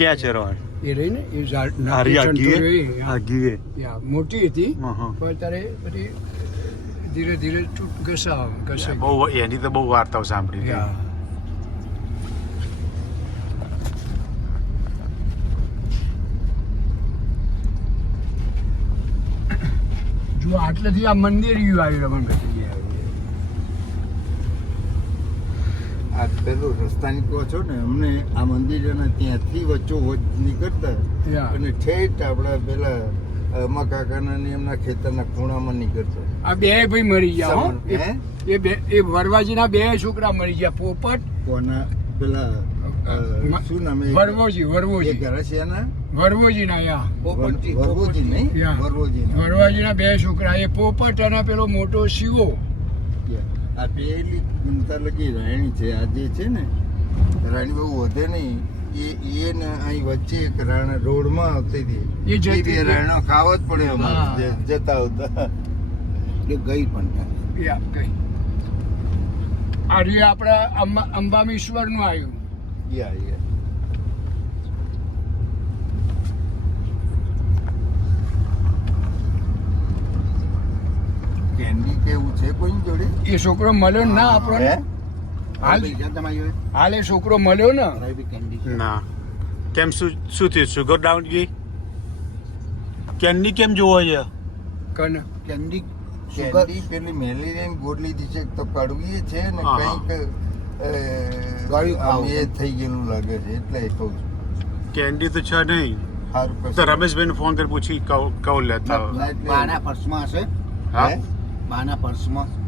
ક્યાં છે રોડ? એ રહી ને એ ઝાડ મોટી હતી પણ ત્યારે બધી ધીરે ધીરે ઘસાઈ બહુ એની તો બહુ વાર્તાઓ સાંભળી. જો આટલેથી આ મંદિર આવ્યું રમણભાઈ. આ પેલું રસ્તાની કહો છો ને અમને આ મંદિર અને ત્યાંથી વચ્ચો વચ નીકળતા અને ઠેઠ આપણા પેલા કાકાના ને એમના ખેતરના ખૂણામાં નીકળતો. આ બે ભાઈ મરી ગયા એ બે એ વરવાજીના બે છોકરા મરી ગયા. પોપટ કોના પેલા શું નામ વરવોજી ઘરસિયાના વરવોજીના વરવોજી નહીં વરવાજીના બે છોકરા એ પોપટ અને પેલો મોટો શિવો. આ પેલી ચિંતા લગી રાણી છે આ જે છે ને રાણી બહુ વધે નહીં એ ને અહીં વચ્ચે એક રાણા રોડમાં આવતી હતી એ બે રાણો ખાવ જ પડે અમારે જતા આવતા એ ગઈ પણ ગઈ. આ રહ્યું આપણા અંબામેશ્વર નું આવ્યું. કેન્ડી કેવું છે કોઈ જોડે એ છોકરો મળ્યો ના આપણો હાલ એ છોકરો મળ્યો ને ના. કેમ શું થયું? સુગર ડાઉન ગઈ? કેન્ડી કેમ જોવો છે? કેન્ડી પેલી મેલેરિયાની ગોળી લીધી છે તો કડવી છે ને કંઈક એ થઈ ગયેલું લાગે છે એટલે કહું છું. કેન્ડી તો છે નહીં. સારું તો રમેશભાઈ ફોન કરી પૂછી કહું લેતા. બાના પર્સમાં હશે. હા, બાના પર્સમાં હશે.